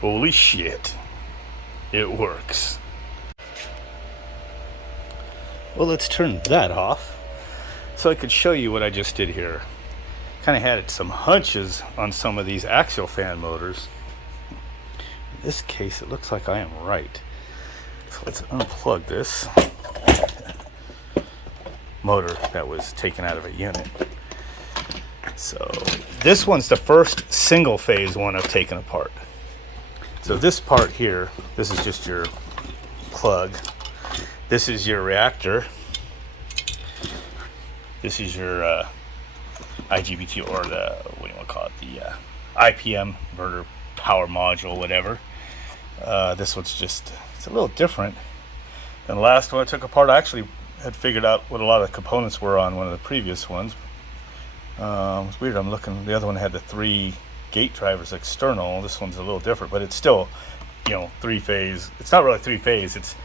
Holy shit, it works. Well, let's turn that off so I could show you what I just did here. Kind of had some hunches on some of these axial fan motors. In this case, it looks like I am right. So let's unplug this motor that was taken out of a unit. So this one's the first single phase one I've taken apart. So this part here, this is just your plug. This is your reactor. This is your IGBT, or the, what do you want to call it, the IPM inverter power module, whatever. This one's just, it's a little different than the last one I took apart. I actually had figured out what a lot of the components were on one of the previous ones. It's weird, I'm looking, the other one had the 3 gate drivers external. This one's a little different, but it's still, you know, 3-phase. It's not really 3-phase, it's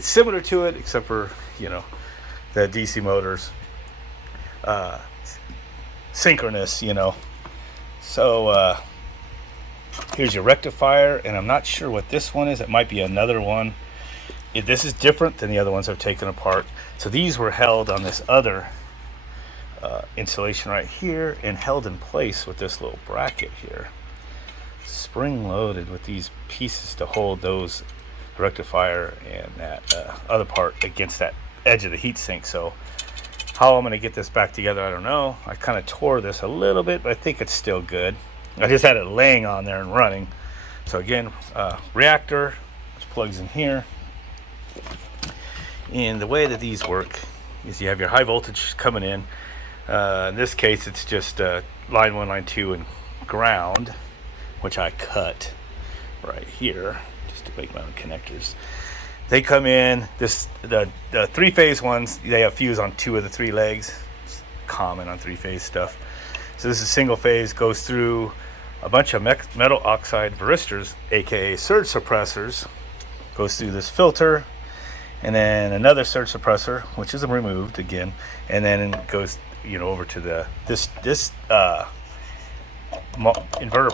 similar to it, except for, you know, the DC motors, synchronous, you know. So here's your rectifier, and I'm not sure what this one is. It might be another one. This is different than the other ones I've taken apart. So these were held on this other insulation right here and held in place with this little bracket here, spring loaded with these pieces to hold those rectifier and that other part against that edge of the heatsink. So how I'm going to get this back together, I don't know. I kind of tore this a little bit, but I think it's still good. I just had it laying on there and running. So again, reactor, which plugs in here. And the way that these work is you have your high voltage coming in. In this case, it's just line 1, line 2, and ground, which I cut right here just to make my own connectors. They come in, the 3-phase ones, they have fuse on 2 of the 3 legs. It's common on 3-phase stuff. So this is single phase, goes through a bunch of metal oxide varistors, aka surge suppressors, goes through this filter, and then another surge suppressor, which is removed again, and then it goes, you know, over to the this inverter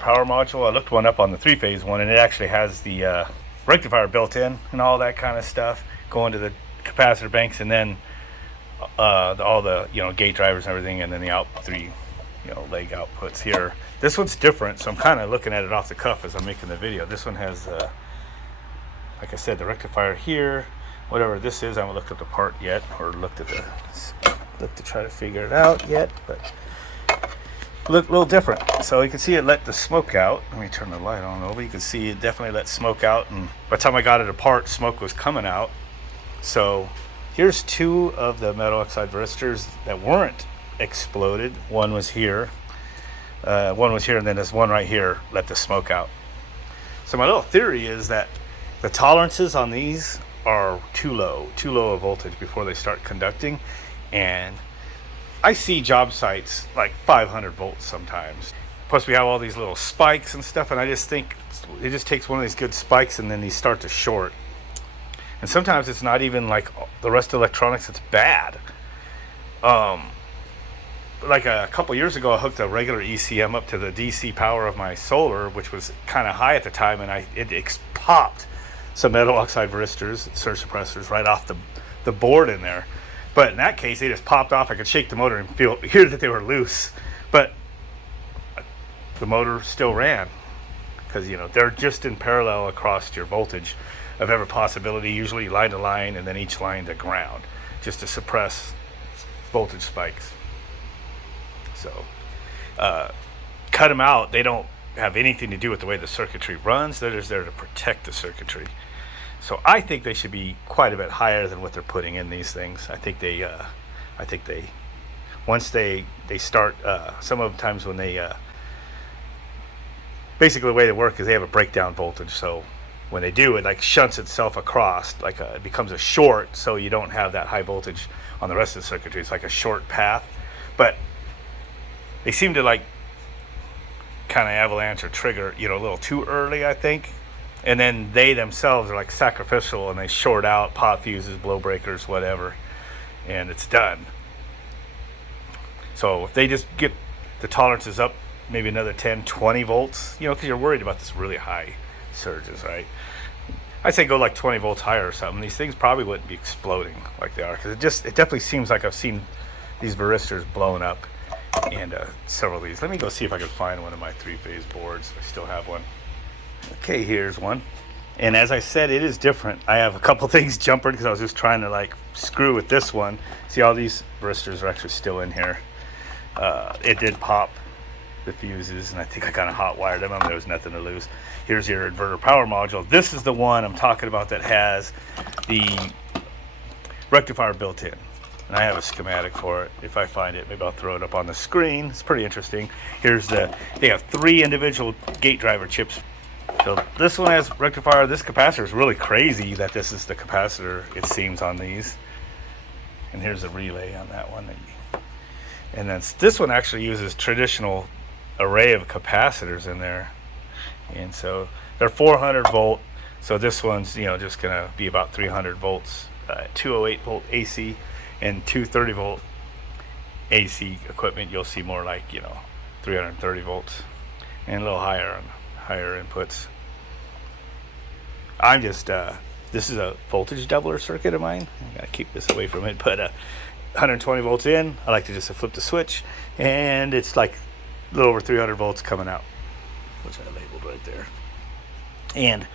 power module. I looked one up on the 3-phase one, and it actually has the rectifier built in and all that kind of stuff going to the capacitor banks, and then all the, you know, gate drivers and everything, and then the out 3, you know, leg outputs here. This one's different, so I'm kind of looking at it off the cuff as I'm making the video. This one has, like I said, the rectifier here. Whatever this is, I haven't looked at the part yet, or looked to try to figure it out yet, but look a little different. So you can see it let the smoke out. Let me turn the light on over. You can see it definitely let smoke out, and by the time I got it apart, smoke was coming out. So here's 2 of the metal oxide varistors that weren't exploded. One was here, and then this one right here let the smoke out. So my little theory is that the tolerances on these are too low a voltage before they start conducting. And I see job sites like 500 volts sometimes. Plus we have all these little spikes and stuff, and I just think it just takes one of these good spikes and then these start to short. And sometimes it's not even like the rest of electronics, it's bad. Like a couple years ago, I hooked a regular ECM up to the DC power of my solar, which was kind of high at the time, and it popped some metal oxide varistors, surge suppressors, right off the board in there. But in that case, they just popped off. I could shake the motor and hear that they were loose, but the motor still ran, because, you know, they're just in parallel across your voltage of every possibility, usually line to line, and then each line to ground, just to suppress voltage spikes. So cut them out. They don't have anything to do with the way the circuitry runs. They're just there to protect the circuitry. So I think they should be quite a bit higher than what they're putting in these things. I think they once they start, some of the times when they basically the way they work is they have a breakdown voltage. So when they do, it like shunts itself across, like it becomes a short, so you don't have that high voltage on the rest of the circuitry. It's like a short path. But they seem to like kind of avalanche or trigger, you know, a little too early, I think. And then they themselves are like sacrificial, and they short out, pop fuses, blow breakers, whatever, and it's done. So if they just get the tolerances up maybe another 10, 20 volts, you know, because you're worried about this really high surges, right? I'd say go like 20 volts higher or something. These things probably wouldn't be exploding like they are, because it definitely seems like I've seen these varistors blown up, and several of these. Let me go see if I can find one of my 3-phase boards. I still have one. Okay, here's one. And as I said, it is different. I have a couple things jumpered because I was just trying to like screw with this one. See, all these varistors are actually still in here. It did pop the fuses, and I think I kind of hot wired them. There was nothing to lose. Here's your inverter power module. This is the one I'm talking about that has the rectifier built in. And I have a schematic for it. If I find it, maybe I'll throw it up on the screen. It's pretty interesting. They have 3 individual gate driver chips. So this one has rectifier. This capacitor is really crazy that this is the capacitor, it seems, on these. And here's a relay on that one. And then this one actually uses traditional array of capacitors in there. And so they're 400 volt. So this one's, you know, just gonna be about 300 volts, 208 volt AC, and 230 volt AC equipment. You'll see more like, you know, 330 volts, and a little higher on higher inputs. I'm just this is a voltage doubler circuit of mine. I gotta keep this away from it, but 120 volts in. I like to just flip the switch, and it's like a little over 300 volts coming out, which I labeled right there. And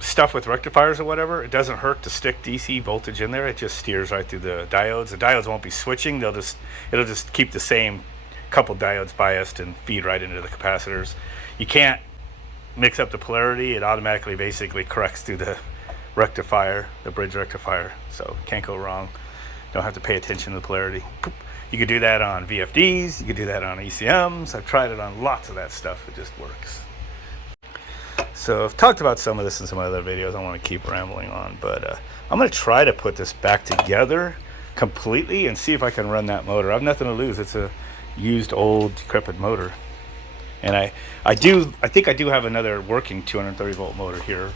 stuff with rectifiers or whatever, it doesn't hurt to stick DC voltage in there. It just steers right through the diodes. The diodes won't be switching. It'll just keep the same couple diodes biased and feed right into the capacitors. You can't mix up the polarity. It automatically basically corrects through the rectifier, the bridge rectifier. So can't go wrong. Don't have to pay attention to the polarity. You could do that on VFDs. You could do that on ECMs. I've tried it on lots of that stuff. It just works. So I've talked about some of this in some other videos. I don't want to keep rambling on, but I'm going to try to put this back together completely and see if I can run that motor. I have nothing to lose. It's a used, old, decrepit motor. And I think I do have another working 230 volt motor here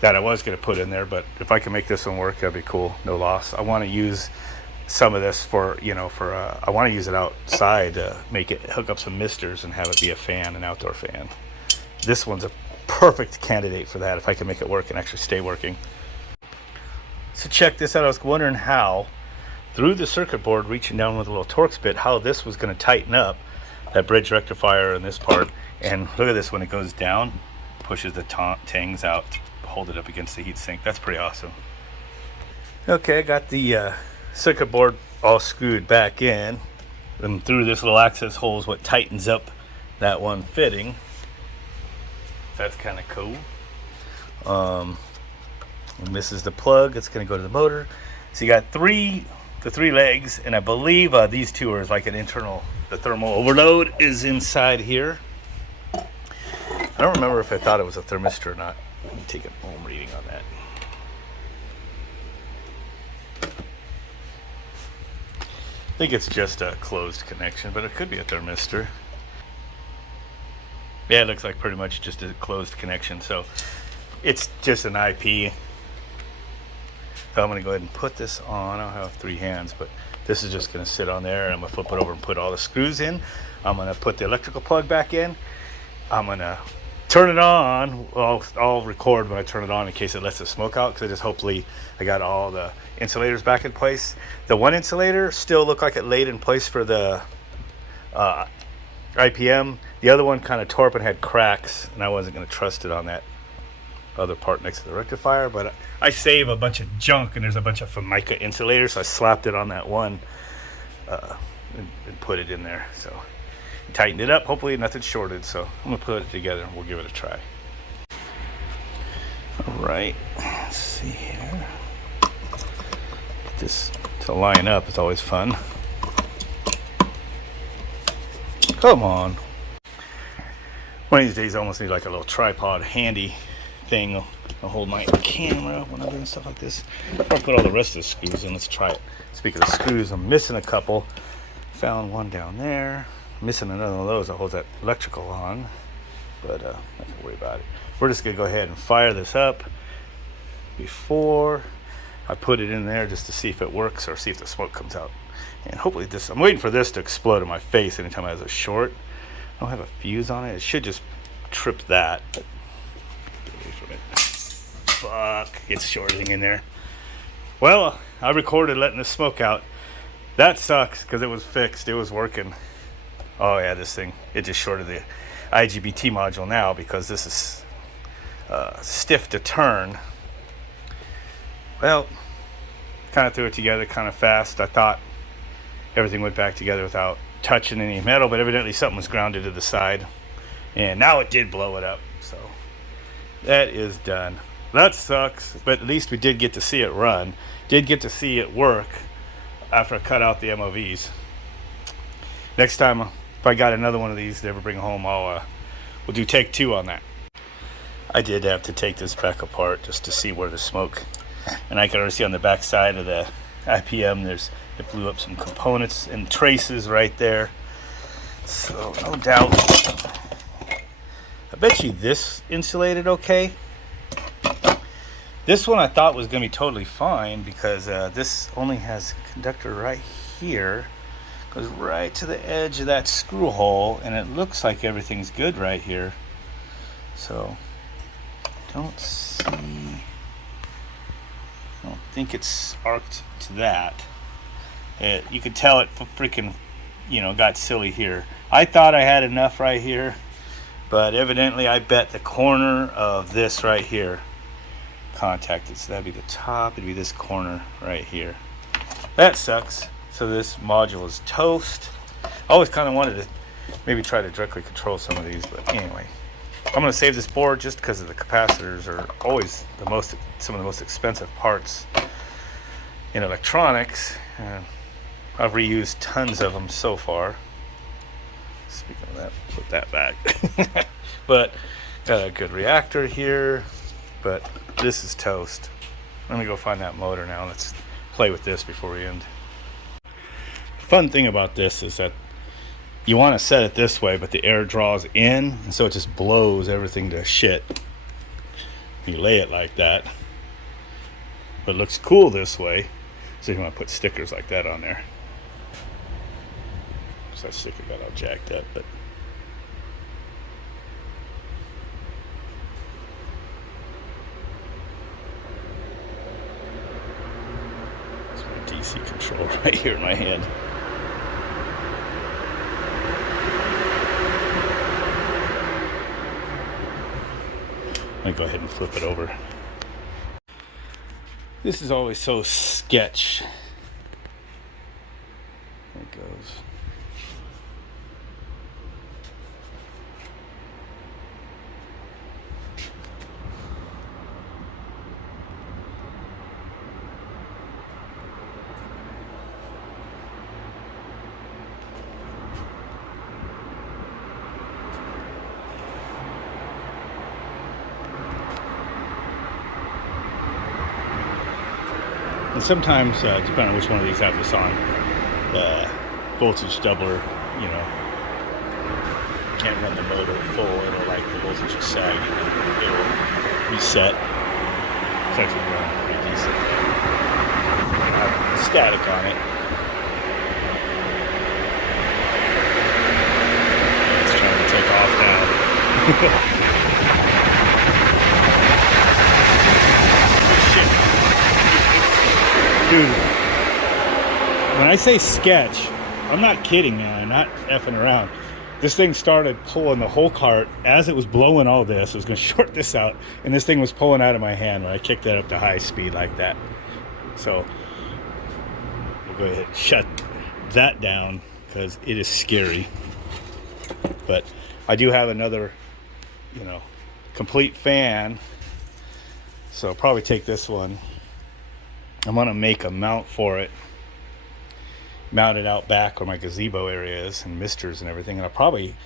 that I was going to put in there, but if I can make this one work, that'd be cool. No loss. I want to use some of this for, you know, I want to use it outside to hook up some misters and have it be a fan, an outdoor fan. This one's a perfect candidate for that if I can make it work and actually stay working. So check this out. I was wondering how, through the circuit board, reaching down with a little Torx bit, how this was going to tighten up that bridge rectifier in this part. And look at this, when it goes down, pushes the tangs out, hold it up against the heat sink. That's pretty awesome. Okay, I got the circuit board all screwed back in, and through this little access hole is what tightens up that one fitting. That's kind of cool. And this is the plug. It's going to go to the motor. So you got the three legs, and I believe these two are like an internal. The thermal overload is inside here. I don't remember if I thought it was a thermistor or not. Let me take an ohm reading on that. I think it's just a closed connection, but it could be a thermistor. Yeah, it looks like pretty much just a closed connection, so it's just an IP. So I'm going to go ahead and put this on. I don't have 3 hands, but this is just going to sit on there, and I'm going to flip it over and put all the screws in. I'm going to put the electrical plug back in. I'm going to turn it on. I'll record when I turn it on in case it lets the smoke out, because hopefully I got all the insulators back in place. The one insulator still looked like it laid in place for the IPM. The other one kind of tore up and had cracks, and I wasn't going to trust it on that other part next to the rectifier, but I save a bunch of junk, and there's a bunch of Formica insulators, so I slapped it on that one and put it in there. So tightened it up. Hopefully nothing shorted, so I'm going to put it together and we'll give it a try. Alright, let's see here. Get this to line up. It's always fun. Come on. One of these days I almost need like a little tripod handy thing. I'll hold my camera when I'm doing stuff like this. I'll put all the rest of the screws in. Let's try it. Speaking of screws, I'm missing a couple. Found one down there. Missing another one of those that holds that electrical on. But not gonna worry about it. We're just gonna go ahead and fire this up before I put it in there, just to see if it works or see if the smoke comes out. And hopefully this, I'm waiting for this to explode in my face anytime I have a short. I don't have a fuse on it. It should just trip that. But get away from it. Fuck, it's shorting in there. Well, I recorded letting the smoke out. That sucks because it was fixed. It was working. Oh yeah, this thing, it just shorted the IGBT module now because this is stiff to turn. Well, kind of threw it together kind of fast. I thought everything went back together without touching any metal, but evidently something was grounded to the side. And now it did blow it up. So that is done. That sucks, but at least we did get to see it run. Did get to see it work after I cut out the MOVs. Next time, if I got another one of these to ever bring home, we'll do take 2 on that. I did have to take this back apart just to see where the smoke, and I can already see on the back side of the IPM, it blew up some components and traces right there. So no doubt, I bet you this insulated okay. This one I thought was going to be totally fine because this only has a conductor right here. Goes right to the edge of that screw hole, and it looks like everything's good right here. So, don't think it's arced to that. You could tell it freaking, got silly here. I thought I had enough right here, but evidently I bet the corner of this right here contacted, so that'd be the top. It'd be this corner right here. That sucks. So this module is toast. I always kind of wanted to maybe try to directly control some of these, but anyway, I'm going to save this board just because of the capacitors are always some of the most expensive parts in electronics. I've reused tons of them so far. Speaking of that, put that back. But got a good reactor here. But this is toast. Let me go find that motor now. Let's play with this before we end. Fun thing about this is that you want to set it this way, but the air draws in, and so it just blows everything to shit. You lay it like that, but it looks cool this way. So you want to put stickers like that on there. So that sticker got all jacked up, but DC control right here in my hand. Let me go ahead and flip it over. This is always so sketch. There it goes. And sometimes, depending on which one of these I have this on, the voltage doubler, can't run the motor full. It'll like the voltage is sagging and it'll reset. It's actually running pretty decent. I have static on it. It's trying to take off now. Dude, when I say sketch, I'm not kidding, man. I'm not effing around. This thing started pulling the whole cart as it was blowing all this. I was going to short this out, and this thing was pulling out of my hand when I kicked that up to high speed like that. So we'll go ahead and shut that down because it is scary. But I do have another, complete fan. So I'll probably take this one. I'm going to make a mount for it, mount it out back where my gazebo area is and misters and everything, and I'll probably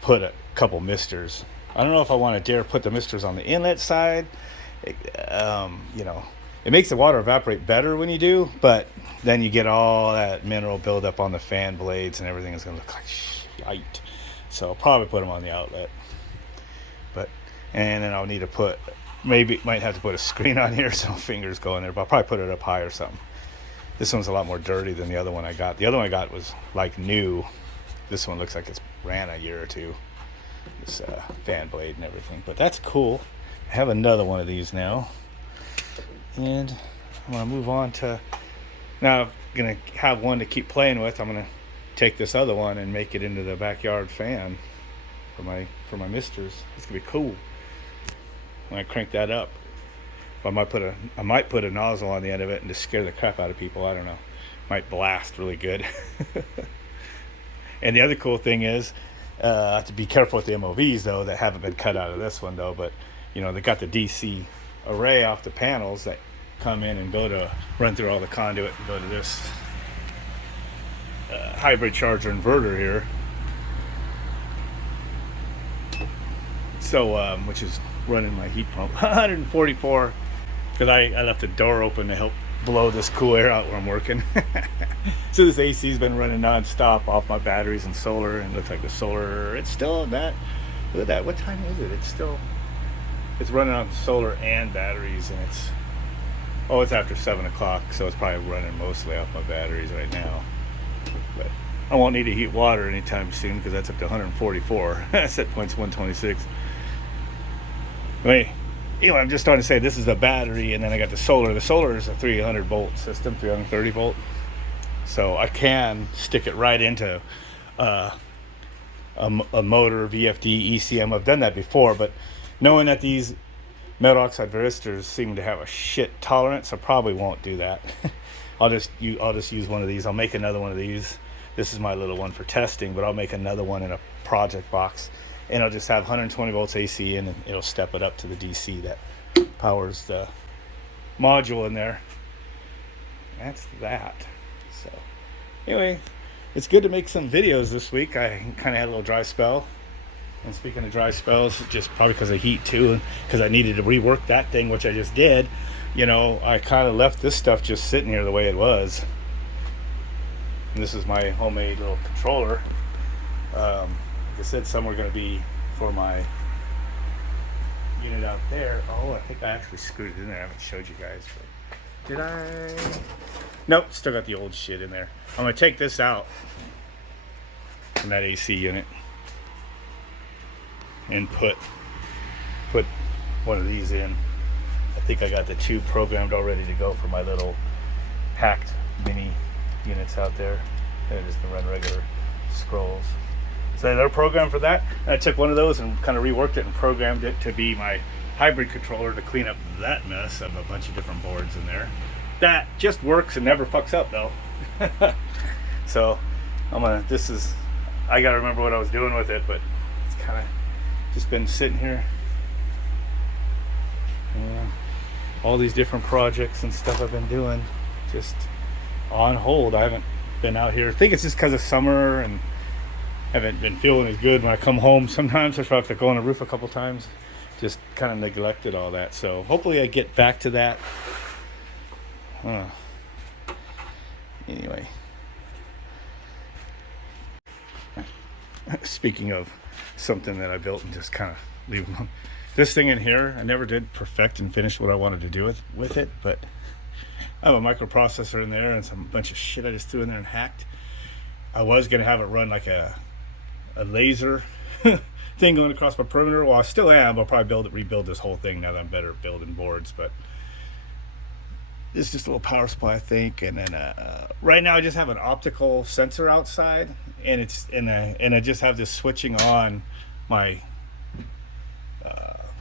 put a couple misters. I don't know if I want to dare put the misters on the inlet side. It makes the water evaporate better when you do, but then you get all that mineral buildup on the fan blades and everything is going to look like shite. So I'll probably put them on the outlet. And then I'll need to might have to put a screen on here so fingers go in there, but I'll probably put it up high or something. This one's a lot more dirty than the other one I got. The other one I got was like new. This one looks like it's ran a year or two. This fan blade and everything, but that's cool. I have another one of these now, and I'm gonna move on to, now I'm gonna have one to keep playing with. I'm gonna take this other one and make it into the backyard fan for my misters. It's gonna be cool when I crank that up. I might put a nozzle on the end of it and just scare the crap out of people. I don't know. Might blast really good. And the other cool thing is, I have to be careful with the MOVs though that haven't been cut out of this one though. But you know, they got the DC array off the panels that come in and go to run through all the conduit and go to this hybrid charger inverter here. So which is running my heat pump 144, because I left the door open to help blow this cool air out where I'm working. So this AC's been running non-stop off my batteries and solar, and it looks like the solar, it's still that, look at that, what time is it? It's running on solar and batteries, and it's after 7 o'clock, so it's probably running mostly off my batteries right now. But I won't need to heat water anytime soon, because that's up to 144. Set point's 126. Anyway, I'm just starting to say this is a battery, and then I got the solar. The solar is a 300 volt system, 330 volt. So I can stick it right into a motor, VFD, ECM. I've done that before, but knowing that these metal oxide varistors seem to have a shit tolerance, I probably won't do that. I'll just use one of these. I'll make another one of these. This is my little one for testing, but I'll make another one in a project box, and I'll just have 120 volts AC in, and it'll step it up to the DC that powers the module in there. That's that. So anyway, it's good to make some videos this week. I kind of had a little dry spell, and speaking of dry spells, just probably because of heat too, and because I needed to rework that thing, which I just did. You know, I kind of left this stuff just sitting here the way it was. And this is my homemade little controller. Like I said, some are going to be for my unit out there. Oh, I think I actually screwed it in there. I haven't showed you guys. But did I? Nope, still got the old shit in there. I'm going to take this out from that AC unit and put one of these in. I think I got the two programmed all ready to go for my little hacked mini units out there. They're just gonna run regular scrolls. So they're programmed for that. And I took one of those and kind of reworked it and programmed it to be my hybrid controller to clean up that mess of a bunch of different boards in there. That just works and never fucks up though. So I gotta remember what I was doing with it, but it's kind of just been sitting here. Yeah. All these different projects and stuff I've been doing just on hold. I haven't been out here. I think it's just because of summer and haven't been feeling as good when I come home. Sometimes I have to go on the roof a couple times. Just kind of neglected all that. So hopefully I get back to that. Anyway, speaking of something that I built and just kind of leave alone. This thing in here, I never did perfect and finish what I wanted to do with it, but I have a microprocessor in there and some bunch of shit I just threw in there and hacked. I was going to have it run like a laser thing going across my perimeter. Well, I still am. I'll probably rebuild this whole thing now that I'm better at building boards, but it's just a little power supply, I think. And then right now I just have an optical sensor outside, and and I just have this switching on my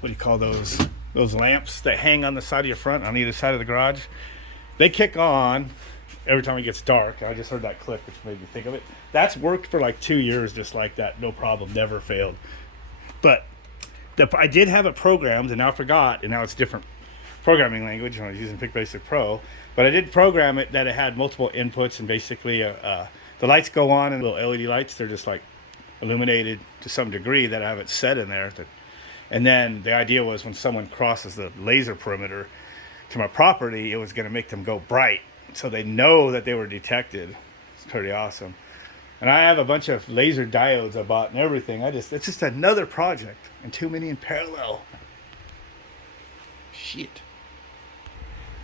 what do you call those lamps that hang on the side of your front on either side of the garage. They kick on every time it gets dark. I just heard that click, which made me think of it. That's worked for like 2 years just like that, no problem, never failed. But I did have it programmed, and now I forgot, and now it's different programming language when I was using PicBasic Pro. But I did program it that it had multiple inputs, and basically the lights go on, and little LED lights, they're just like illuminated to some degree that I have it set in there. And then the idea was when someone crosses the laser perimeter to my property, it was going to make them go bright so they know that they were detected. It's pretty awesome. And I have a bunch of laser diodes I bought and everything. It's just another project and too many in parallel. Shit.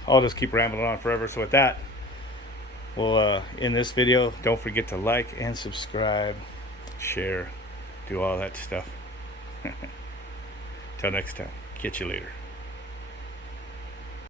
I'll just keep rambling on forever. So with that, Well, in this video, don't forget to like and subscribe, share, do all that stuff. Till next time, catch you later.